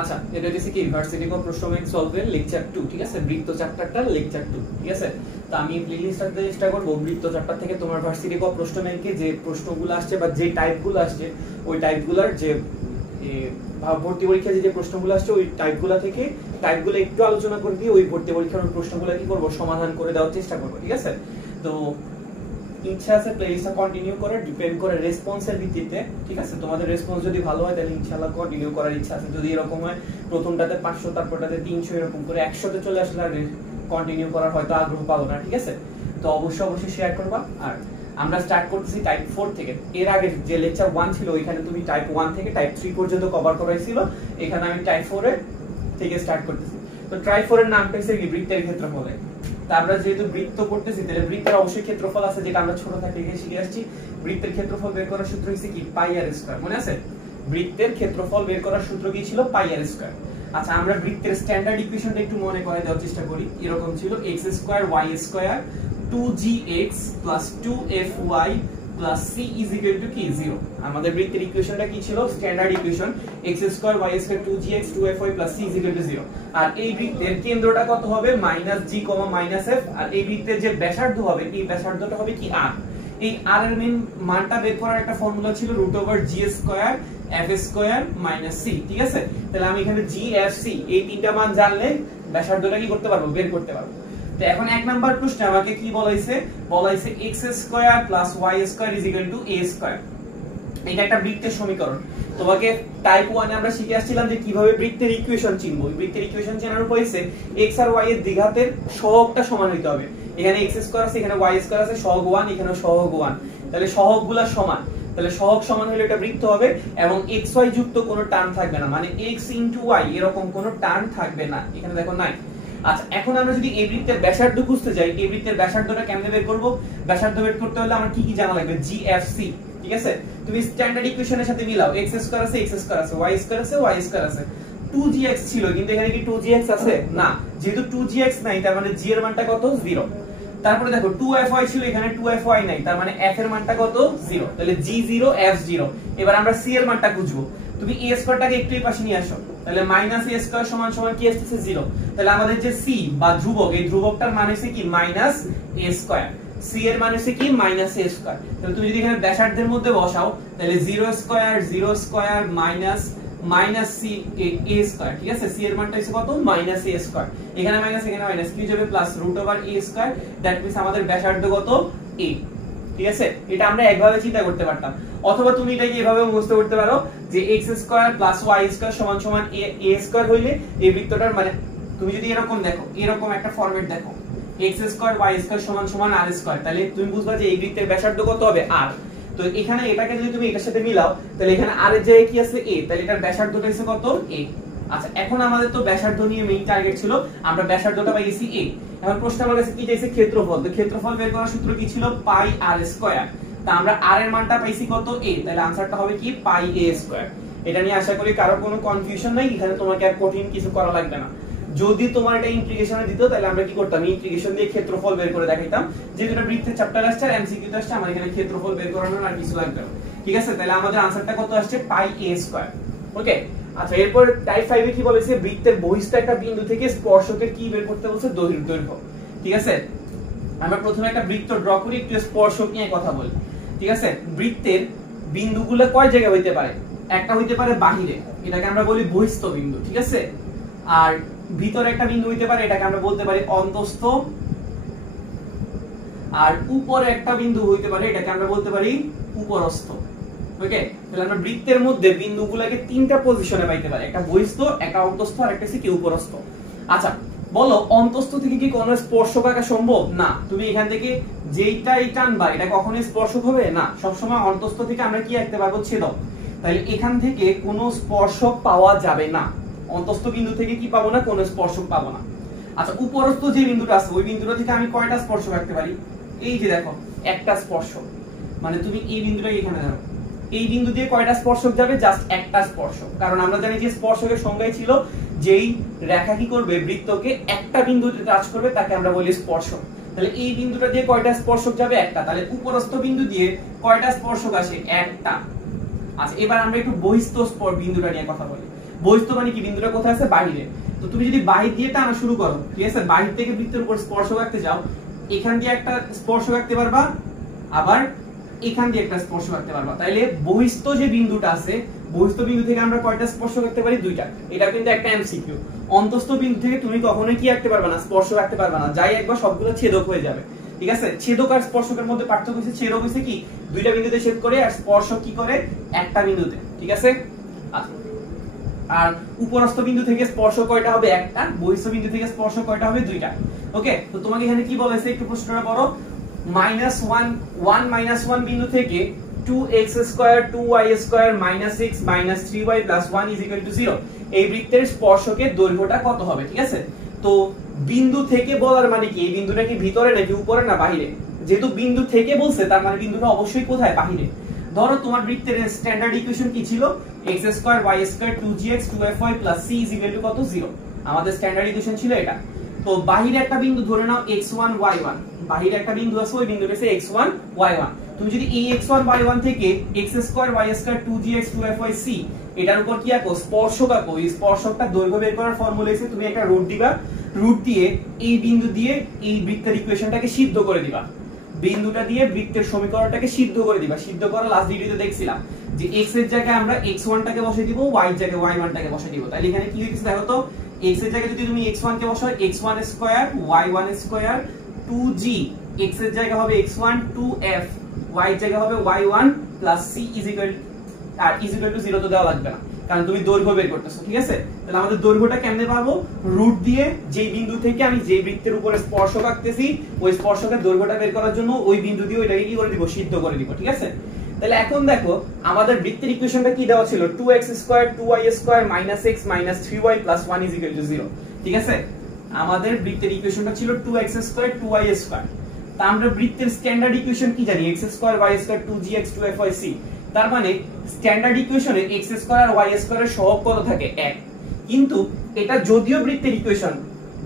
আচ্ছা, এটা হচ্ছে কি ভার্সিটি অফ প্রশ্নব্যাংক সলভের লেকচার 2, ঠিক আছে, বৃত্ত চ্যাপ্টারটার লেকচার 2, ঠিক আছে। তো আমি প্লেলিস্টটাতে চেষ্টা করব বৃত্ত চ্যাপ্টার থেকে তোমার ভার্সিটি অফ প্রশ্নব্যাংকে যে প্রশ্নগুলো আসছে বা যে টাইপগুলো আসছে ওই টাইপগুলোর যে ভর্তি পরীক্ষা যে প্রশ্নগুলো আসছে ওই টাইপগুলো একটু আলোচনা করে দিয়ে ওই ভর্তি পরীক্ষার প্রশ্নগুলো কি করব সমাধান করে দেওয়ার চেষ্টা করব, ঠিক আছে। তো ইচ্ছা আছে প্লেলিস্টটা কন্টিনিউ করার, ডিপেন্ড করে রেসপন্সের ভিত্তিতে, ঠিক আছে। তোমাদের রেসপন্স যদি ভালো হয় তাহলে ইনশাআল্লাহ কন্টিনিউ করার ইচ্ছা আছে। যদি এরকম হয় প্রথমটাতে 500 তারপরটাতে 300 এরকম করে 100 তে চলে আসলে আর কন্টিনিউ করার হয়তো আগ্রহ পাবো না, ঠিক আছে। তো অবশ্যই শেয়ার করবা। আর আমরা স্টার্ট করতেছি টাইপ 4 থেকে। এর আগে যে লেকচার 1 ছিল ওইখানে তুমি টাইপ 1 থেকে টাইপ 3 পর্যন্ত কভার করাইছিল, এখানে আমি টাইপ 4 এর থেকে স্টার্ট করতেছি। তো টাইপ 4 এর নামটা হচ্ছে কি বৃত্তের ক্ষেত্রফল। তা আমরা যেহেতু বৃত্ত করতেছি তাহলে বৃত্তের অবশ্যই ক্ষেত্রফল আছে, যেটা আমরা ছোট থেকে শিখে আসছি। বৃত্তের ক্ষেত্রফল বের করার সূত্র হচ্ছে কি পাই আর স্কয়ার, মনে আছে? বৃত্তের ক্ষেত্রফল বের করার সূত্র কি ছিল? পাই আর স্কয়ার। আচ্ছা, আমরা বৃত্তের স্ট্যান্ডার্ড ইকুয়েশনটা একটু মনে করে দেওয়ার চেষ্টা করি। এরকম ছিল x square y square 2gx + 2fy + c = কি 0। আমাদের বৃত্তের ইকুয়েশনটা কি ছিল? Standard equation x square y square 2gx 2fy + c = 0। আর এই বৃত্তের কেন্দ্রটা কত হবে? -g, -f। আর এই বৃত্তের যে ব্যাসার্ধ হবে, এই ব্যাসার্ধটা হবে কি r। এই r এর মানটা বের করার একটা ফর্মুলা ছিল √g square f square - c, ঠিক আছে। তাহলে আমি এখানে g f c এই তিনটা মান জানলে ব্যাসার্ধটা কি করতে পারবো? বের করতে পারবো। তো এখন এক নাম্বার প্রশ্নে আমাকে কি বলাইছে? x square + y square = a square. এটা একটা বৃত্তের সমীকরণ। তোমাকে টাইপ 1 এ আমরা শিখে আসছিলাম যে কিভাবে বৃত্তের ইকুয়েশন চিনবো। বৃত্তের ইকুয়েশন চেনার উপায় হচ্ছে x আর y এর দ্বিঘাতের সহগটা সমান হইতে হবে। এখানে x স্কয়ার আছে, এখানে y স্কয়ার আছে, সহগ 1, এখানেও সহগ 1। তাহলে সহগগুলো সমান। তাহলে সহগ সমান হলে এটা বৃত্ত হবে এবং xy যুক্ত কোনো টার্ম থাকবে না, মানে x * y এরকম কোনো টার্ম থাকবে না। এখানে দেখো নাই। আচ্ছা, এখন আমরা যদি এই বৃত্তের ব্যাসার্ধ খুঁজতে যাই, এই বৃত্তের ব্যাসার্ধটা কেমনে বের করব? ব্যাসার্ধ বের করতে হলে আমার কি কি জানা লাগবে? GFC, ঠিক আছে। তুমি স্ট্যান্ডার্ড ইকুয়েশনের সাথে মিলাও। x স্কয়ার আছে, x স্কয়ার আছে, y স্কয়ার আছে, y স্কয়ার আছে। 2gx ছিল, কিন্তু এখানে কি 2gx আছে? না। যেহেতু 2gx নাই তার মানে g এর মানটা কত? 0। তারপরে দেখো 2fy ছিল, এখানে 2fy নাই, তার মানে f এর মানটা কত? 0। তাহলে g0 f0। এবার আমরা c এর মানটা খুঁজবো। তুমি a স্কয়ারটাকে একটু এই পাশে নিয়ে আসো। তাহলে -a স্কয়ার = কি আসছে? 0। তাহলে আমাদের যে c বা ধ্রুবক, এই ধ্রুবকটার মান হচ্ছে কি -a স্কয়ার। c এর মান হচ্ছে কি -a স্কয়ার। তাহলে তুমি যদি এখানে ব্যাসার্ধের মধ্যে বসাও তাহলে 0 স্কয়ার -c a স্কয়ার, ঠিক আছে। c এর মানটা হচ্ছে কত? -a square. এখানে মাইনাস, এখানে মাইনাস, কি হবে? Plus √a square. That means আমাদের ব্যাসার্ধ কত? a, ঠিক আছে। এটা আমরা একভাবে চিন্তা করতে পারতাম। অথবা তুমি এটাকে এভাবে মুখস্থ করতে পারো যে x square + y square = a square হইলে এই বৃত্তটার মানে তুমি যদি এরকম দেখো, এরকম একটা ফরম্যাট দেখো, x square y square = r square, তাহলে তুমি বুঝবা যে এই বৃত্তের ব্যাসার্ধ কত হবে? r। তো এখানে এটাকে যদি তুমি এটার সাথে মিলাও তাহলে এখানে r এর জায়গায় কি আছে? a। তাহলে এটার ব্যাসার্ধটা হচ্ছে কত? a। আচ্ছা, এখন আমাদের তো ব্যাসার্ধ নিয়ে মেইন টার্গেট ছিল, আমরা ব্যাসার্ধটা পাই গেছি a। এখন প্রশ্ন আমার কাছে কি চাইছে? ক্ষেত্রফল। তো ক্ষেত্রফল বের করার সূত্র কি ছিল? পাই r স্কয়ার। তা আমরা r এর মানটা পাইছি কত? a। তাহলে आंसरটা হবে কি? পাই a স্কয়ার। এটা নিয়ে আশা করি কারো কোনো কনফিউশন নাই। এখানে তোমাকে আর কঠিন কিছু করা লাগবে না। যদি তোমার এটা ইন্টিগ্রেশনে দিত তাহলে আমরা কি করতাম? ইন্টিগ্রেশন দিয়ে ক্ষেত্রফল বের করে দেখাইতাম। যেহেতু এটা বৃত্তের চ্যাপ্টার আসছে আর এমসিকিউ তে আসছে, আমার এখানে ক্ষেত্রফল বের করানোর আর কিছু লাগবে না, ঠিক আছে। তাহলে আমাদের आंसरটা কত আসছে? পাই a স্কয়ার। ওকে। আচ্ছা, এরপর টাইপ 5 এ কি বলেছে? বৃত্তের বহিস্থ একটা বিন্দু থেকে স্পর্শকের কি বের করতে বলছে? দৈর্ঘ্য, ঠিক আছে। আমরা প্রথমে একটা বৃত্ত ড্র করি, একটু স্পর্শক নিয়ে কথা বলি, ঠিক আছে। বৃত্তের বিন্দুগুলো কয় জায়গায় হইতে পারে? একটা হইতে পারে বাহিরে, এটাকে আমরা বলি বহিস্থ বিন্দু, ঠিক আছে। আর ভিতরে একটা বিন্দু হইতে পারে, এটাকে আমরা বলতে পারি অন্তস্থ। আর উপরে একটা বিন্দু হইতে পারে, এটাকে আমরা বলতে পারি উপরস্থ। ওকে। তাহলে আমরা বৃত্তের মধ্যে বিন্দুগুলোকে তিনটা পজিশনে পাইতে পারি, একটা বহিস্থ, একটা অন্তস্থ আর একটা কি উপরস্থ। আচ্ছা, বলো অন্তস্থ থেকে কি কোনো স্পর্শক আঁকা সম্ভব? না। তুমি এখান থেকে যেইটাই টানবা এটা কখনোই স্পর্শক হবে না। সবসময় অন্তস্থ থেকে আমরা কি আঁকতে পারবো? ছেদক। তাহলে এখান থেকে কোনো স্পর্শক পাওয়া যাবে না। অন্তস্থ বিন্দু থেকে কি পাবো না? কোনো স্পর্শক পাবো না। আচ্ছা, উপরস্থ যে বিন্দুটা আছে ওই বিন্দুটা থেকে আমি কয়টা স্পর্শক আঁকতে পারি? এই যে দেখো, একটা স্পর্শক। মানে তুমি এই বিন্দুটাকে এখানে ধরো, এই বিন্দু দিয়ে কয়টা স্পর্শক যাবে? জাস্ট একটা স্পর্শক। কারণ আমরা জানি যে স্পর্শকের সংজ্ঞাই ছিল যেই রেখা কি করবে? বৃত্তকে একটা বিন্দুতে টাচ করবে তাকে আমরা বলি স্পর্শক। তাহলে এই বিন্দুটা দিয়ে কয়টা স্পর্শক যাবে? একটা। তাহলে উপরস্থ বিন্দু দিয়ে কয়টা স্পর্শক আসে? একটা। আচ্ছা, এবার আমরা একটু বহিস্থ বিন্দুটা নিয়ে কথা বলি। বহিস্থ মানে কি বিন্দুটা কোথায় আছে বাহিরে। তো তুমি যদি বাহির দিয়ে টানা শুরু করো, ঠিক আছে, বাহির থেকে বৃত্তের উপর স্পর্শক আঁকতে যাও, এখান দিয়ে একটা স্পর্শক আঁকতে পারবা, আবার এখান দিয়ে একটা স্পর্শক আঁকতে পারবা। তাইলে বহিস্থ যে বিন্দুটা আছে, বহিস্থ বিন্দু থেকে আমরা কয়টা স্পর্শক আঁকতে পারি? দুইটা। এটা কিন্তু একটা এমসিকিউ। অন্তস্থ বিন্দু থেকে তুমি কখনোই কি আঁকতে পারবে না? স্পর্শক আঁকতে পারবে না, যাই একবার সবগুলো ছেদক হয়ে যাবে। ঠিক আছে, ছেদক আর স্পর্শকের মধ্যে পার্থক্য হচ্ছে ছেদক হচ্ছে কি দুইটা বিন্দুতে ছেদ করে, আর স্পর্শক কি করে একটা বিন্দুতে। ঠিক আছে, আচ্ছা, আর উপরস্থ বিন্দু থেকে স্পর্শ কয়টা হবে? একটা। বহিস্থ বিন্দু থেকে স্পর্শ কয়টা হবে? দুইটা। ওকে, তো তোমাকে এখানে কি বলেছে একটু প্রশ্নটা পড়ো। -1 বিন্দু থেকে 2x² 2y² -6 -3y + 1 = 0 এই বৃত্তের স্পর্শকের দৈর্ঘ্যটা কত হবে? ঠিক আছে, তো বিন্দু থেকে বলার মানে কি এই বিন্দুটা কি ভিতরে নাকি উপরে না বাহিরে? যেহেতু বিন্দু থেকে বলছে তার মানে বিন্দুটা অবশ্যই কোথায়? বাহিরে। ধরো তোমার বৃত্তের স্ট্যান্ডার্ড ইকুয়েশন কি ছিল? x² y² 2gx 2fy + c = কত? 0। আমাদের স্ট্যান্ডার্ড ইকুয়েশন ছিল এটা। তো বাহিরে একটা বিন্দু ধরে নাও x1 y1, বাহিরে একটা বিন্দু আছে, ওই বিন্দুটা হচ্ছে x1 y1। তুমি যদি এই x1 y1 থেকে x² y² 2gx 2fy c এটার উপর কি আঁকো? স্পর্শক আঁকো। এই স্পর্শকটা দৈর্ঘ্য বের করার ফর্মুলা হচ্ছে তুমি একটা রুট দিবা, রুট দিয়ে এই বিন্দু দিয়ে এই বৃত্তের ইকুয়েশনটাকে সিদ্ধ করে দিবা, বিন্দুটা দিয়ে বৃত্তের সমীকরণটাকে সিদ্ধ করে দিবা। সিদ্ধ করা লাস্ট ভিডিওতে দেখছিলাম যে x এর জায়গায় আমরা x1 টাকে বসাই দিব, y এর জায়গায় y1 টাকে বসাই দিব। তাহলে এখানে কি হইছে দেখো তো, x এর জায়গায় যদি তুমি x1 কে বসাও x1² y1² 2g, x এর জায়গায় হবে x1 2f, y এর জায়গায় হবে y1 + c আর = 0 তো দেওয়া লাগবে না, কারণ তুমি দৈর্ঘ্য বের করতেছো। ঠিক আছে, তাহলে আমাদের দৈর্ঘ্যটা কেমনে পাবো? রুট দিয়ে যেই বিন্দু থেকে আমি যেই বৃত্তের উপরে স্পর্শক আঁকতেছি ওই স্পর্শকের দৈর্ঘ্যটা বের করার জন্য ওই বিন্দু দিয়ে ওইটাকে কি করে দিব? সিদ্ধ করে দিব। ঠিক আছে, তাহলে এখন দেখো আমাদের বৃত্তের ইকুয়েশনটা কি দেওয়া ছিল? 2x² 2y² -x -3y + 1 = 0। ঠিক আছে, আমাদের বৃত্তের ইকুয়েশনটা ছিল 2x² 2y²। তা আমরা বৃত্তের স্ট্যান্ডার্ড ইকুয়েশন কি জানি? x² y² 2gx 2fy c। তার মানে স্ট্যান্ডার্ড ইকুয়েশনে x² আর y² এর সহগ কত থাকে? 1। কিন্তু এটা যদিও বৃত্তের ইকুয়েশন,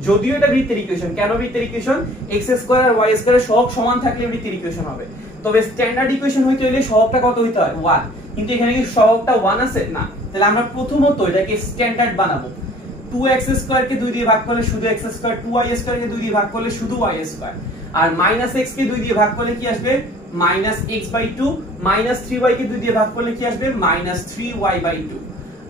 যদিও এটা বৃত্তের ইকুয়েশন, কেন বৃত্তের ইকুয়েশন? x² আর y² এর সহগ সমান থাকলে বৃত্তের ইকুয়েশন হবে। তবে স্ট্যান্ডার্ড ইকুয়েশন হইতে হইলে সহগটা কত হইতে হয়? 1। কিন্তু এখানে কি সহগটা 1 আছে? না। তাহলে আমরা প্রথমত এটাকে স্ট্যান্ডার্ড বানাবো। 2x² কে 2 দিয়ে ভাগ করলে শুধু x², 2y² কে 2 দিয়ে ভাগ করলে শুধু y², আর -x কে 2 দিয়ে ভাগ করলে কি আসবে? -x/2, -3y কে 2 দিয়ে ভাগ করলে কি আসবে? -3y/2,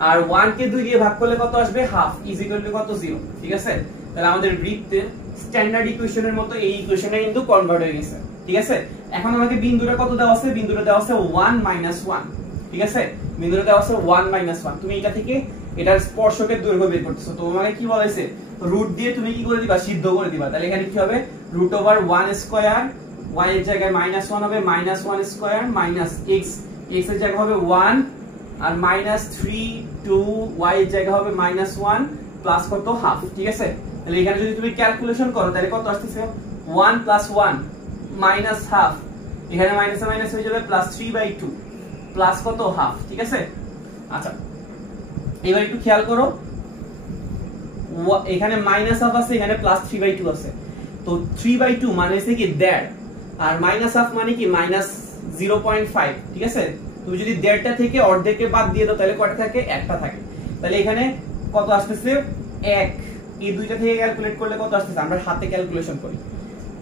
আর 1 কে 2 দিয়ে ভাগ করলে কত আসবে? হাফ = কত? 0। ঠিক আছে, তাহলে আমাদের বৃত্তের স্ট্যান্ডার্ড ইকুয়েশনের মতো এই ইকুয়েশনটা কিন্তু কনভার্ট হয়ে গেছে। ঠিক আছে, এখন আমাকে বিন্দুটা কত দেওয়া আছে? বিন্দুটা দেওয়া আছে 1 - 1। ঠিক আছে, বিন্দুটা দেওয়া আছে 1 - 1। তুমি এটা থেকে এটার স্পর্শকের দৈর্ঘ্য বের করতেছো, তো তোমাকে কি বলাইছে? রুট দিয়ে তুমি কি করে দিবা? সিদ্ধ করে দিবা। তাহলে এখানে কি হবে? √1², y এর জায়গায় -1 হবে, -1² -x, x এর জায়গায় হবে 1, আর -3 2 y এর জায়গায় হবে -1 প্লাস কত? হাফ। ঠিক আছে, তাহলে এখানে যদি তুমি ক্যালকুলেশন করো তাহলে কত আসছে? 1 + 1 -1/2, এখানে মাইনাস মাইনাস হয়ে যাবে +3/2 প্লাস কত? হাফ। ঠিক আছে, আচ্ছা এবার একটু খেয়াল করো, এখানে -1/2 আছে, এখানে +3/2 আছে। তো 3/2 মানে হচ্ছে কি 1.5, আর -1/2 মানে কি -0.5। ঠিক আছে, তুমি যদি 1.5টা থেকে অর্ধেককে বাদ দিয়ে দাও তাহলে কয়টা থাকে? একটা থাকে। তাহলে এখানে কত আসতেছে? 1। এই দুইটা থেকে ক্যালকুলেট করলে কত আসতেছে? আমরা হাতে ক্যালকুলেশন করি।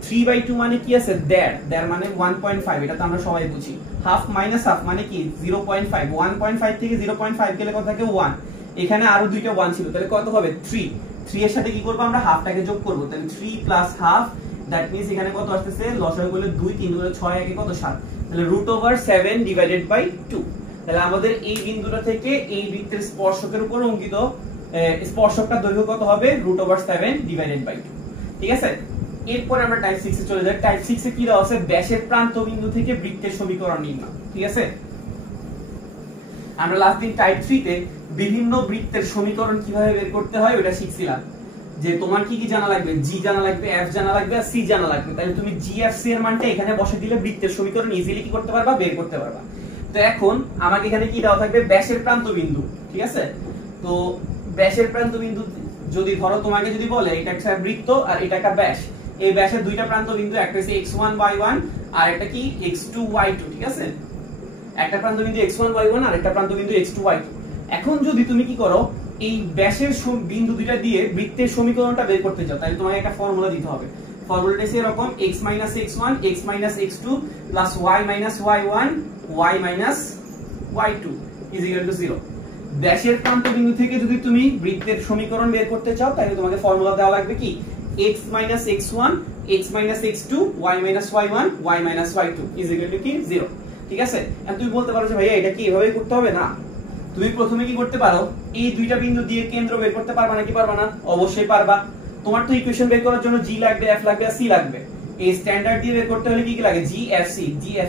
3/2 মানে কি আছে? 1.5 মানে 1.5, এটা তো আমরা সবাই বুঝি। হাফ মাইনাস হাফ মানে কি? 0.5, 1.5 থেকে 0.5 গেলে কত থাকে? 1। এখানে আরো দুইটা 1 ছিল, তাহলে কত হবে? 3। 3 এর সাথে কি করব? আমরা হাফটাকে যোগ করব, তাহলে 3 + হাফ, দ্যাট মিন্স এখানে কত আসতেছে? লসাগু করলে 2 3 গুণে 6 একে কত? 7, তাহলে √7/2। তাহলে আমাদের এই বিন্দুটা থেকে এই বৃত্তের স্পর্শকের উপর অঙ্কিত স্পর্শকটার দৈর্ঘ্য কত হবে? √7/2। ঠিক আছে, এরপর আমরা টাইপ 6 এ চলে যাই। টাইপ 6 এ কি দেওয়া আছে? ব্যাসের প্রান্ত বিন্দু থেকে বৃত্তের সমীকরণ নির্ণয়। ঠিক আছে, আমরা লাস্ট দিন টাইপ 3 তে বিভিন্ন বৃত্তের সমীকরণ কিভাবে বের করতে হয় ওটা শিখছিলাম। যে তোমার কি কি জানা লাগবে? জি জানা লাগবে, এফ জানা লাগবে, আর সি জানা লাগবে। তাহলে তুমি জি এফ সি এর মানটা এখানে বসে দিলে বৃত্তের সমীকরণ ইজিলি কি করতে পারবা? বের করতে পারবা। তো এখন আমাকে এখানে কি দেওয়া থাকবে? ব্যাসের প্রান্ত বিন্দু। ঠিক আছে, তো ব্যাসের প্রান্ত বিন্দু যদি ধরো তোমাকে যদি বলে এটা একটা বৃত্ত আর এটা একটা ব্যাস, এই ব্যাসের দুইটা প্রান্ত বিন্দু, একটা হচ্ছে x1 y1 আর একটা কি x2 y2। ঠিক আছে, একটা প্রান্ত বিন্দু x1 y1 আর একটা প্রান্ত বিন্দু x2 y2। এখন যদি তুমি কি করো, এই ব্যাসের বিন্দু দুইটা দিয়ে বৃত্তের সমীকরণটা বের করতে চাও, তাহলে তোমাকে একটা ফর্মুলা দিতে হবে। ফর্মুলাটা হচ্ছে এরকম x - x1 x - x2 plus y - y1 y - y2 is equal two 0। ব্যাসের প্রান্ত বিন্দু থেকে যদি তুমি বৃত্তের সমীকরণ বের করতে চাও তাহলে তোমাকে ফর্মুলা দেওয়া লাগবে কি x - x1 x - x2 y - y1 y - y2 is equal two কি 0। ঠিক আছে, এখন তুমি বলতে পারো যে ভাইয়া এটা কি এভাবেই করতে হবে না, তুমি প্রথমে কি করতে পারো এই দুইটা বিন্দু দিয়ে কেন্দ্র বের করতে পারবা নাকি পারবা না? অবশ্যই পারবা। তোমার তো ইকুয়েশন বের করার জন্য g লাগবে, f লাগবে আর c লাগবে। এই স্ট্যান্ডার্ড দিয়ে বের করতে হলে কি কি লাগে? g f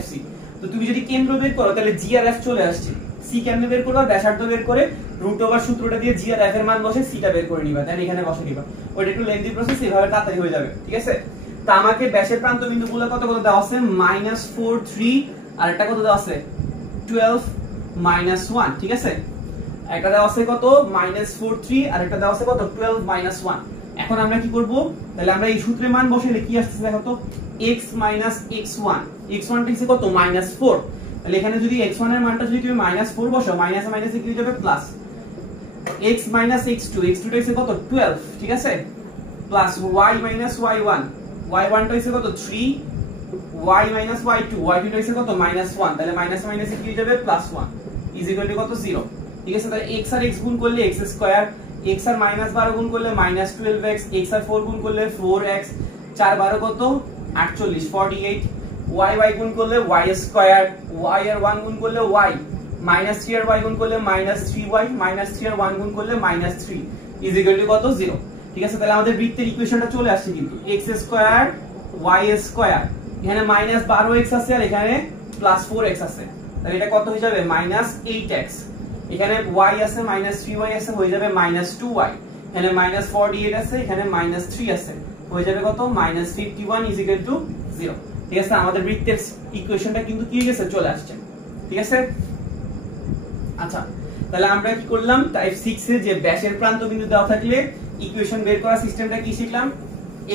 c। তো তুমি যদি কেন্দ্র বের করো তাহলে g আর f চলে আসছে। c কেমনে বের করবা? ব্যাসার্ধ বের করে রুট ওভার সূত্রটা দিয়ে g আর f এর মান বসে c টা বের করে নিবা, দেন এখানে বসে দিবা। ওটা একটু লেন্থি প্রসেস, এভাবে তাড়াতাড়ি হয়ে যাবে। ঠিক আছে, তো আমাকে ব্যাসের প্রান্ত বিন্দুগুলো কত কত দেওয়া আছে? -4 3 আর একটা কত দেওয়া আছে? 12 -1। ঠিক আছে, একটা দেওয়া আছে কত? -4 3 আর একটা দেওয়া আছে কত? 12 -1। এখন আমরা কি করব? তাহলে আমরা এই সূত্রে মান বসাইলে কি আসছে দেখো তো, x - x1 x1 টা হচ্ছে কত? -4। তাহলে এখানে যদি x1 এর মানটা যদি তুমি -4 বসাও, মাইনাসে মাইনাসে কি হয়ে যাবে? প্লাস। x - x2 x2 টা হচ্ছে কত? 12। ঠিক আছে, প্লাস y - y1 y1 টা হচ্ছে কত? 3 y - y2 y2 টা হচ্ছে কত? -1। তাহলে মাইনাসে মাইনাসে কি হয়ে যাবে? +1 ইজ ইকুয়াল টু কত? 0। ঠিক আছে, তাহলে x আর x গুণ করলে x স্কয়ার, x আর -12 গুণ করলে -12x, x আর 4 গুণ করলে 4x, 4 12 কত? 48 48, y গুণ করলে y স্কয়ার, y আর 1 গুণ করলে y, -3 আর y গুণ করলে -3y, -3 আর 1 গুণ করলে -3 ইজ ইকুয়াল টু কত? 0। ঠিক আছে, তাহলে আমাদের বৃত্তের ইকুয়েশনটা চলে আসছে কিন্তু x স্কয়ার y স্কয়ার, এখানে -12x আছে আর এখানে +4x আছে, তাহলে এটা কত হয়ে যাবে? -8x। এখানে y আছে -3y আছে, হয়ে যাবে -2y। এখানে -48 আছে, এখানে -3 আছে, হয়ে যাবে কত? -51 ইজ ইকুয়াল টু 0। ঠিক আছে, আমাদের বৃত্তের ইকুয়েশনটা কিন্তু কি হয়ে গেছে? চলে আসছে। ঠিক আছে, আচ্ছা তাহলে আমরা কি করলাম? টাইপ 6 এ যে ব্যাসের প্রান্ত বিন্দু দেওয়া থাকলে ইকুয়েশন বের করার সিস্টেমটা কি শিখলাম?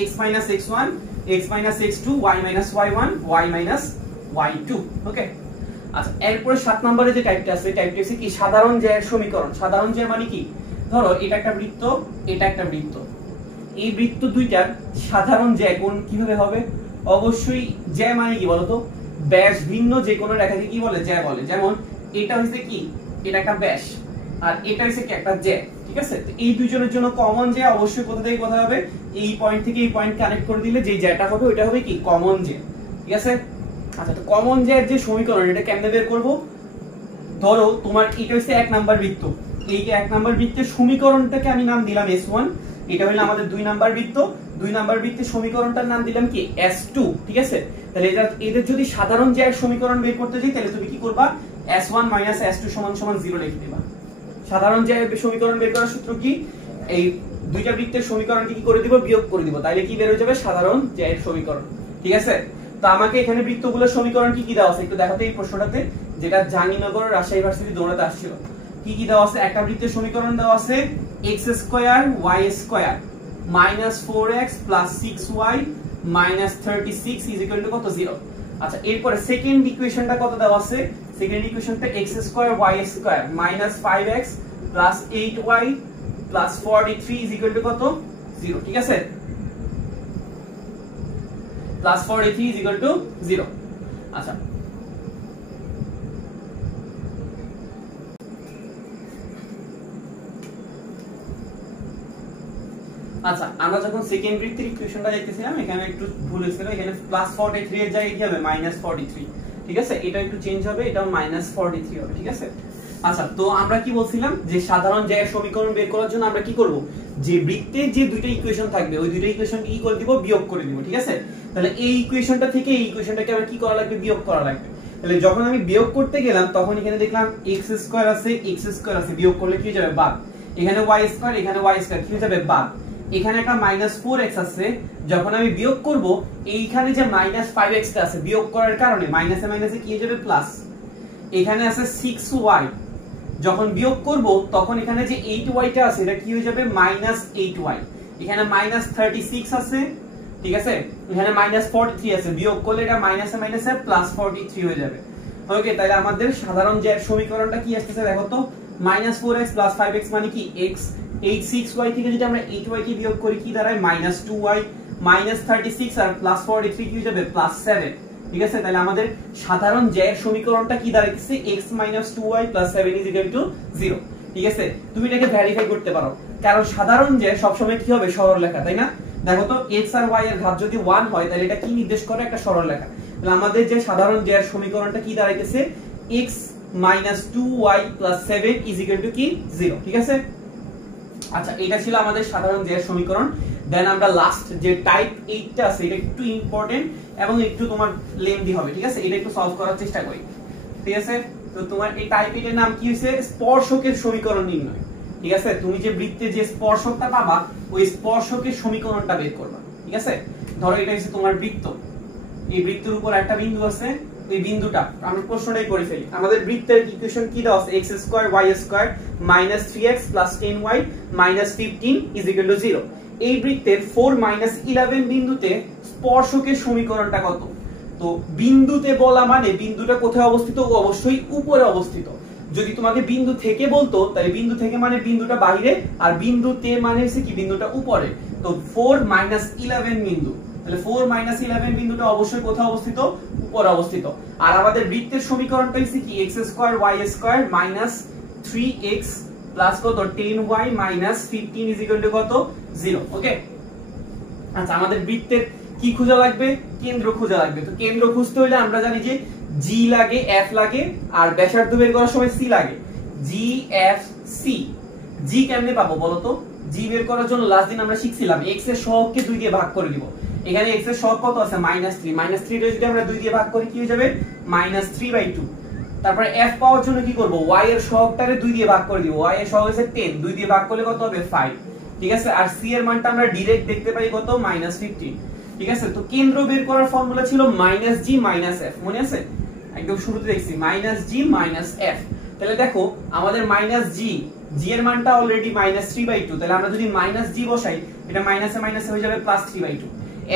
x - x1 x - x2 y - y1 y - y2। ওকে, আচ্ছা এরপর 7 নম্বরে যে টাইপটা আছে, টাইপটা হচ্ছে কি? সাধারণ জ্যায়ের সমীকরণ। সাধারণ জ্যায় মানে কি? ধরো এটা একটা বৃত্ত, এটা একটা বৃত্ত, এই বৃত্ত দুইটার সাধারণ জ্যায় কোণ কিভাবে হবে? অবশ্যই জ্যায় মানে কি বলতো? ব্যাস ভিন্ন যে কোনো রেখাকে কি বলে? জ্যায় বলে। যেমন এটা হচ্ছে কি? এটা একটা ব্যাস আর এটা হচ্ছে কি? একটা জ্যায়। ঠিক আছে, তো এই দুইজনের জন্য কমন জ্যায় অবশ্যই কোথা থেকে কোথায় হবে? এই পয়েন্ট থেকে এই পয়েন্ট কানেক্ট করে দিলে যে জ্যায়টা হবে ওটা হবে কি? কমন জ্যায়। ঠিক আছে, আচ্ছা তো কমন জ্যায়ের যে সমীকরণ এটা কেমনে বের করব? ধরো তোমার এটা হচ্ছে 1 নাম্বার বৃত্ত, এই যে 1 নাম্বার বৃত্তের সমীকরণটাকে আমি নাম দিলাম S1, এটা হলো আমাদের 2 নাম্বার বৃত্ত, 2 নাম্বার বৃত্তের সমীকরণটার নাম দিলাম কি? S2। ঠিক আছে, তাহলে এদের যদি সাধারণ জ্যায়ের সমীকরণ বের করতে যাই তাহলে তুমি কি করবা? S1 - S2 = 0 লিখে দিবা। সাধারণ জ্যায়ের সমীকরণ বের করার সূত্র কি? এই দুইটা বৃত্তের সমীকরণকে কি করে দিব? বিয়োগ করে দিব, তাইলে কি বের হয়ে যাবে? সাধারণ জ্যায়ের সমীকরণ। ঠিক আছে, তো আমাকে এখানে বৃত্তগুলোর সমীকরণ কি কি দেওয়া আছে একটু দেখাতে এই প্রশ্নটাতে, যেটা জাহাঙ্গীরনগর রাজশাহী ইউনিভার্সিটি দৌড়াতে আসছিল। কি কি দেওয়া আছে? একটা বৃত্তের সমীকরণ দেওয়া আছে x square y square -4x + 6y -36 is equal to কত? 0। আচ্ছা এরপরে সেকেন্ড ইকুয়েশনটা কত দেওয়া আছে? সেকেন্ড ইকুয়েশনটা x square y square -5x + 8y + 43 is equal to কত? 0। ঠিক আছে, +43 is equal to 0। আচ্ছা আচ্ছা আমরা যখন সেকেন্ড বৃত্তের ইকুয়েশনটা দেখতেছিলাম এখানে একটু ভুল হয়েছিল, এখানে +43 এর জায়গায় কি হবে? -43। ঠিক আছে, এটা একটু চেঞ্জ হবে, এটা -43 হবে। ঠিক আছে, আচ্ছা তো আমরা কি বলছিলাম? যে সাধারণ জ্যায়ের সমীকরণ বের করার জন্য আমরা কি করব? যে বৃত্তের যে দুইটা ইকুয়েশন থাকবে ওই দুইটা ইকুয়েশনকে কি করে দিব? বিয়োগ করে দিব। ঠিক আছে, তাহলে এই ইকুয়েশনটা থেকে এই ইকুয়েশনটাকে আবার কি করা লাগবে? বিয়োগ করা লাগবে। তাহলে যখন আমি বিয়োগ করতে গেলাম তখন এখানে দেখলাম x স্কয়ার আছে x স্কয়ার আছে, বিয়োগ করলে কি হয়ে যাবে? বাদ। এখানে y স্কয়ার এখানে y স্কয়ার কি হয়ে যাবে? বাদ। এখানে একটা -4x আছে, যখন আমি বিয়োগ করব এইখানে যে -5x টা আছে বিয়োগ করার কারণে মাইনাসে মাইনাসে কি হয়ে যাবে? প্লাস। এখানে আছে 6y, যখন বিয়োগ করব তখন এখানে যে 8y টা আছে এটা কি হয়ে যাবে? -8y। এখানে -36 আছে, ঠিক আছে, এখানে -43 আছে, বিয়োগ করলে এটা মাইনাসে মাইনাসে +43 হয়ে যাবে। ওকে, তাহলে আমাদের সাধারণ জ্যায়ের সমীকরণটা কি আসছে দেখো তো? -4x + 5x মানে কি x, 6y থেকে যদি আমরা 8y কে বিয়োগ করি কি দাঁড়ায় -2y, -36 আর +43 কি হয়ে যাবে +7। ঠিক আছে, তাহলে আমাদের সাধারণ j এর সমীকরণটা কি দাঁড়াইছে x - 2y + 7 = 0। ঠিক আছে, তুমি এটাকে ভেরিফাই করতে পারো, কারণ সাধারণ j সবসময় কি হবে সরলরেখা, তাই না? দেখো তো x আর y এর ঘাত যদি 1 হয় তাহলে এটা কি নির্দেশ করে? একটা সরলরেখা। তাহলে আমাদের যে সাধারণ j এর সমীকরণটা কি দাঁড়াইছে x - 2y + 7 = কি 0। ঠিক আছে, আচ্ছা এটা ছিল আমাদের সাধারণ j এর সমীকরণ। দেন আমরা লাস্ট যে টাইপ 8টা আছে এটা একটু ইম্পর্টেন্ট এবং একটু তোমার লেন্থি হবে। ঠিক আছে, এটা একটু সলভ করার চেষ্টা করি। ঠিক আছে, তো তোমার এই টাইপ 8 এর নাম কি হইছে? স্পর্শকের সমীকরণ নির্ণয়। ঠিক আছে, তুমি যে বৃত্তে যে স্পর্শকটা পাবা ওই স্পর্শকের সমীকরণটা বের করবা। ঠিক আছে, ধরো এটা হচ্ছে তোমার বৃত্ত, এই বৃত্তের উপর একটা বিন্দু আছে, এই বিন্দুটা আমরা প্রশ্নটাই করে ফেলি। আমাদের বৃত্তের ইকুয়েশন কি দেওয়া আছে? x² y² - 3x + 10y - 15 = 0। এই বৃত্তের 4 - 11 বিন্দুতে স্পর্শকের সমীকরণটা কত? তো বিন্দুতে বলা মানে বিন্দুটা কোথায় অবস্থিত? অবশ্যই উপরে অবস্থিত। যদি তোমাকে বিন্দু থেকে বলতো তাহলে বিন্দু থেকে মানে বিন্দুটা বাইরে, আর বিন্দুতে মানে হচ্ছে কি বিন্দুটা উপরে। তো 4 - 11 বিন্দু, তাহলে 4 - 11 বিন্দুটা অবশ্যই কোথায় অবস্থিত? উপরে অবস্থিত। আর আমাদের বৃত্তের সমীকরণটা হচ্ছে কি x² y² - 3x + কত 10y - 15 = কত 0। ওকে, আচ্ছা আমাদের বৃত্তের কি খোঁজা লাগবে? কেন্দ্র খোঁজা লাগবে। তো কেন্দ্র খুঁজতে হলে আমরা জানি যে g লাগে, f লাগে, আর ব্যাসার্ধ বের করার সময় c লাগে। g f c। g কেমনে পাবো বলো তো? g বের করার জন্য লাস্ট দিন আমরা শিখছিলাম x এর সহগকে 2 দিয়ে ভাগ করে দিব। এখানে x এর সহগ কত আছে? -3 টা যদি আমরা 2 দিয়ে ভাগ করি কি হয়ে যাবে? -3/2। তারপরে f পাওয়ার জন্য কি করব? y এর সহগটারে 2 দিয়ে ভাগ করে দিব। y এর সহগ হচ্ছে 10, 2 দিয়ে ভাগ করলে কত হবে? 5। ঠিক আছে, আর c এর মানটা আমরা ডাইরেক্ট দেখতে পাই কত? -15। ঠিক আছে, তো কেন্দ্র বের করার ফর্মুলা ছিল -g - f, মনে আছে? একদম শুরুতে দেখছি -g - f। তাহলে দেখো আমাদের -g এর মানটা অলরেডি -3/2, তাহলে আমরা যদি -g বসাই এটা মাইনাসে মাইনাসে হয়ে যাবে +3/2।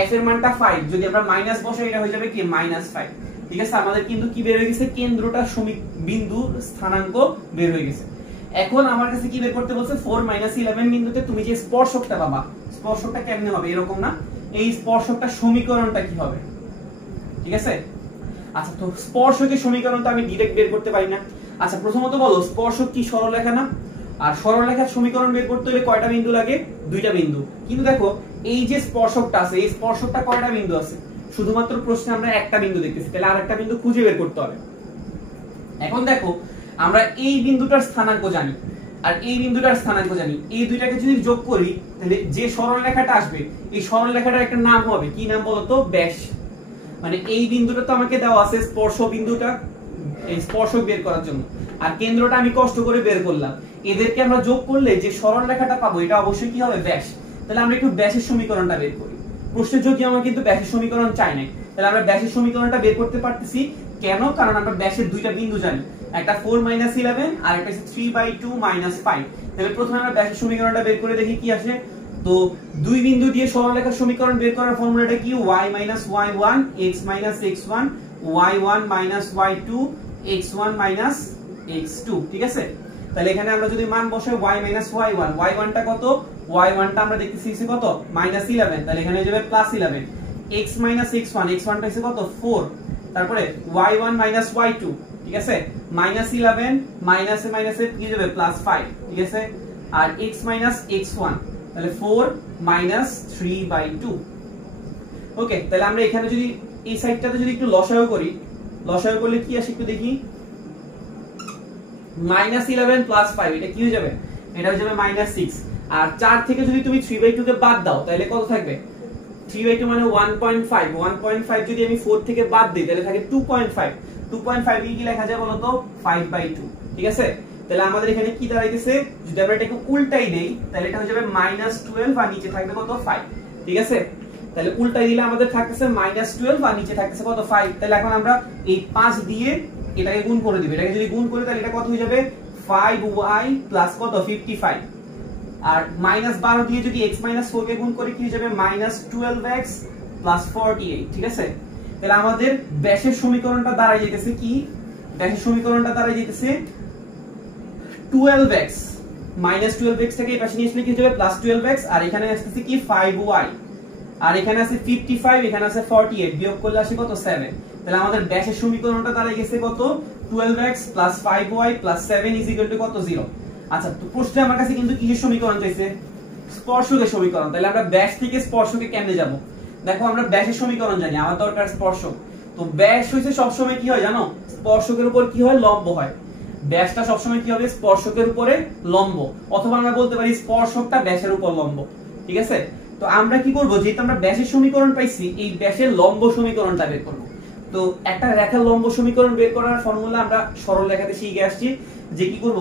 f এর মানটা 5, যদি আমরা মাইনাস বসাই এটা হয়ে যাবে কি -5। ঠিক আছে, আমাদের কিন্তু কি বের হয়ে গেছে? কেন্দ্রটা বিন্দুর স্থানাঙ্ক বের হয়ে গেছে। এখন আমার কাছে কি বের করতে বলছে? 4 - 11 বিন্দুতে তুমি যে স্পর্শকটা পাবা, স্পর্শকটা কেমনে হবে? এরকম না, এই স্পর্শকটা সমীকরণটা কি হবে? ঠিক আছে, আচ্ছা তো স্পর্শকের সমীকরণটা আমি ডাইরেক্ট বের করতে পারি না। আচ্ছা প্রথমত বলো স্পর্শক কি সরলরেখা না? আর সরলরেখার সমীকরণ বের করতে হলে কয়টা বিন্দু লাগে? 2টা বিন্দু। কিন্তু দেখো এই যে স্পর্শকটা আছে এই স্পর্শকটা কয়টা বিন্দু আছে? শুধুমাত্র প্রশ্নে আমরা একটা বিন্দু দেখতেছি, তাহলে আরেকটা বিন্দু খুঁজে বের করতে হবে। এখন দেখো আমরা এই বিন্দুটার স্থানাঙ্ক জানি আর এই বিন্দুটার স্থানাঙ্ক জানি, এই দুইটাকে যদি যোগ করি তাহলে যে সরলরেখাটা আসবে এই সরলরেখাটার একটা নাম হবে, কি নাম বলতো? ব্যাস। মানে এই বিন্দুটা তো আমাকে দেওয়া আছে স্পর্শ বিন্দুটা, এই স্পর্শক বের করার জন্য, আর কেন্দ্রটা আমি কষ্ট করে বের করলাম। এদেরকে আমরা যোগ করলে যে সরলরেখাটা পাবো এটা অবশ্যই কি হবে? ব্যাস। তাহলে আমরা একটু ব্যাসের সমীকরণটা বের করি। প্রশ্নে যদি আমরা কিন্তু ব্যাসের সমীকরণ চাই না, তাহলে আমরা ব্যাসের সমীকরণটা বের করতে পারতেছি। কেন? কারণ আমরা ব্যাসের দুইটা বিন্দু জানি, একটা 4 - 11 আর একটা হচ্ছে 3/2 - 5। তাহলে প্রথমে আমরা ব্যাসের সমীকরণটা বের করে দেখি কি আসে। তো দুই বিন্দু দিয়ে সরলরেখার সমীকরণ বের করার ফর্মুলাটা কি? y - y1 x - x1 y1 - y2 x1 - x2। ঠিক আছে, তাহলে এখানে আমরা যদি মান বসাই y - y1, y1 টা কত? y1 টা আমরা দেখতেছি কত? -11, তাহলে এখানে হয়ে যাবে +11। x - x1, x1 টা হচ্ছে কত? 4। তারপরে y1 - y2, ঠিক আছে, -11 মাইনাসে মাইনাসে কি হয়ে যাবে? +5। ঠিক আছে, আর x - x1 তাহলে 4 - 3/2। ওকে, তাহলে আমরা এখানে যদি এই সাইডটাতে যদি একটু লসাগু করি, লসাগু করলে কি আসে একটু দেখি। -11 + 5 এটা কি হয়ে যাবে? এটা হয়ে যাবে -6। আর 4 থেকে যদি তুমি 3/2 কে বাদ দাও তাহলে কত থাকবে? 3/2 মানে 1.5। 1.5 যদি আমি 4 থেকে বাদ দিই তাহলে থাকে 2.5। 2.5 কি লেখা যায় বলো তো? 5/2। ঠিক আছে, তাহলে আমাদের এখানে কি দাঁড়াইতেছে? যদি আমরা এটাকে উল্টাই দেই তাহলে এটা হয়ে যাবে -12 আর নিচে থাকবে কত? 5। ঠিক আছে, তাহলে উল্টাই দিলে আমাদের থাকতেছে -12 আর নিচে থাকতেছে কত? 5। তাহলে এখন আমরা এই 5 দিয়ে এটাকে গুণ করে দিব। এটাকে যদি গুণ করি তাহলে এটা কত হয়ে যাবে? 5y + কত? 55। আর -12 দিয়ে যদি x - 4 কে গুণ করি কি হয়ে যাবে? -12x + 48। ঠিক আছে, তাহলে আমাদের ব্যাসের সমীকরণটা দাঁড়ায় যাইতেছে কি? ব্যাসের সমীকরণটা দাঁড়ায় যাইতেছে 12x মাইনাস 12x থেকে এই পাশে নিয়ে আসলে কি হয়ে যাবে প্লাস 12x, আর এখানে আসছে কি 5y, আর এখানে আছে 55, এখানে আছে 48, বিয়োগ করলে আসে কত 7। তাহলে আমাদের ব্যাসের সমীকরণটা দাঁড়ায় গেছে কত 12x + 5y + 7 = কত 0। আচ্ছা, তো প্রশ্নে আমার কাছে কিন্তু কিসের সমীকরণ চাইছে, স্পর্শকের সমীকরণ। তাহলে আমরা ব্যাস থেকে স্পর্শকে কেমনে যাব? দেখো আমরা ব্যাসের সমীকরণ জানি, আমার দরকার স্পর্শক। তো ব্যাস হইছে সব সময় কি হয় জানো, স্পর্শকের উপর কি হয়, লম্ব হয়। ব্যাসটা সব সময় কি হবে, স্পর্শকের উপরে লম্ব, অথবা আমরা বলতে পারি স্পর্শকটা ব্যাসের উপর লম্ব, ঠিক আছে। তো আমরা কি করব, যেহেতু আমরা ব্যাসের সমীকরণ পাইছি, এই ব্যাসের লম্ব সমীকরণটা বের করব। তো একটা রেখার লম্ব সমীকরণ বের করার ফর্মুলা আমরা সরল রেখাতে শিখে আসছি, যে কি করব,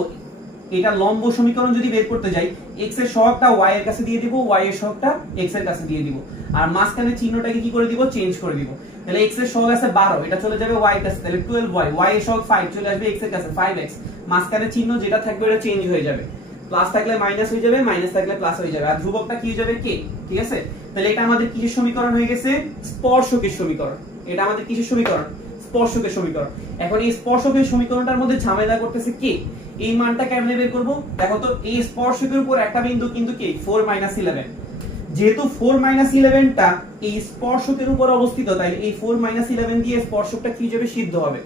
এটা লম্ব সমীকরণ যদি বের করতে যাই, x এর সহগটা y এর কাছে দিয়ে দিব, y এর সহগটা x এর কাছে দিয়ে দিব, আর মাঝখানে চিহ্নটাকে কি করে দিব, চেঞ্জ করে দিব। তাহলে x এর সহগ আছে 12, এটা চলে যাবে y এর কাছে, তাহলে 12y, y এর সহগ 5 চলে আসবে x এর কাছে 5x, মাঝখানে চিহ্ন যেটা থাকবে এটা চেঞ্জ হয়ে যাবে, প্লাস থাকলে মাইনাস হয়ে যাবে, মাইনাস থাকলে প্লাস হয়ে যাবে, আর ধ্রুবকটা কি হয়ে যাবে k, ঠিক আছে। তাহলে এটা আমাদের কিসের সমীকরণ হয়ে গেছে, স্পর্শকের সমীকরণ। এটা আমাদের কিসের সমীকরণ, স্পর্শকের সমীকরণ। এখন এই স্পর্শকের সমীকরণটার মধ্যে ঝামেলা করতেছে কে, এই মানটা কেমনে বের করব? দেখো তো এই স্পর্শকের উপর একটা বিন্দু কিন্তু কি 4 - 11, যেহেতু 4 - 11টা এই স্পর্শকের উপর অবস্থিত, তাই এই 4 - 11 দিয়ে স্পর্শকটা কি যাবে, সিদ্ধ হবে।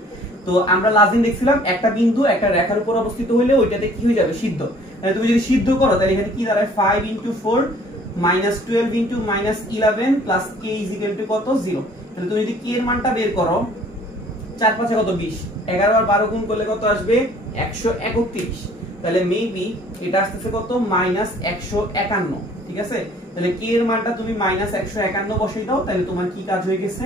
তো আমরা লাস্ট দিন দেখছিলাম একটা বিন্দু একটা রেখার উপর অবস্থিত হইলে ওইটাতে কি হয়ে যাবে, সিদ্ধ। তাহলে তুমি যদি সিদ্ধ করো তাহলে এখানে কি দাঁড়ায়, 5 * 4 - 12 * -11 + k = কত 0। তাহলে তুমি যদি k এর মানটা বের করো, 4 × 5 কত 20, 11 আর 12 গুণ করলে কত আসবে 131। তাহলে মেবি এটা আসছে কত -151, ঠিক আছে। তাহলে k এর মানটা তুমি -151 বসাই দাও, তাহলে তোমার কি কাজ হয়ে গেছে,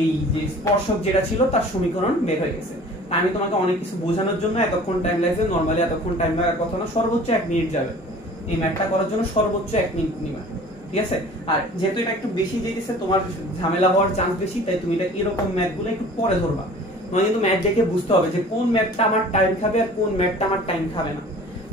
এই যে স্পর্শক যেটা ছিল তার সমীকরণ বের হয়ে গেছে। আমি তোমাকে অনেক কিছু বোঝানোর জন্য এতক্ষণ টাইম লাগছে, নরমালি এতক্ষণ টাইম লাগার কথা না, সর্বোচ্চ 1 মিনিট যাবে এই ম্যাথটা করার জন্য, সর্বোচ্চ 1 মিনিট নিবা, ঠিক আছে। আর যেহেতু এটা একটু বেশি যেতেছে, তোমার ঝামেলা হওয়ার চান্স বেশি, তাই তুমি এটা এরকম ম্যাথগুলো একটু পরে ধরবা। তোমার কিন্তু ম্যাথ দেখে বুঝতে হবে যে কোন ম্যাথটা আমার টাইম খাবে আর কোন ম্যাথটা আমার টাইম খাবে না।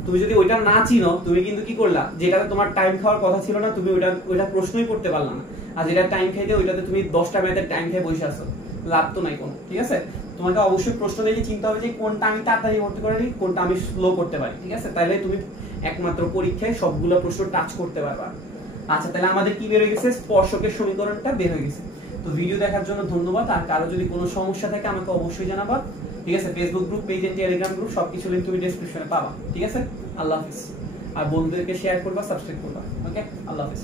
তুমি যদি ওইটা না চিনো, তুমি কিন্তু কি করলা, যেটাতে তোমার টাইম খাওয়ার কথা ছিল না, তুমি ওইটা প্রশ্নই করতে পারলা না, আর যেটা টাইম খাইতে ওইটাতে তুমি 10টা ম্যাথের টাইম খেয়ে বসে আছো, লাভ তো নাই কোনো, ঠিক আছে। তোমাকে অবশ্যই প্রশ্ন দেখে চিন্তা হবে যে কোনটা আমি তাড়াতাড়ি করতে পারি, কোনটা আমি স্লো করতে পারি, ঠিক আছে। তাহলে তুমি একমাত্র পরীক্ষায় সবগুলো প্রশ্ন টাচ করতে পারবা। আচ্ছা, তাহলে আমাদের কি বের হয়ে গেছে, স্পর্শকের সমীকরণটা বের হয়ে গেছে। তো ভিডিও দেখার জন্য ধন্যবাদ, আর কারো যদি কোনো সমস্যা থাকে আমাকে অবশ্যই জানাবা, ঠিক আছে। Facebook group, page and Telegram group সবকিছু লিংক তুমি ডেসক্রিপশনে পাবা, ঠিক আছে। আল্লাহ হাফেজ। আর বন্ধুদেরকে শেয়ার করবা, সাবস্ক্রাইব করবা, ওকে। আল্লাহ হাফেজ।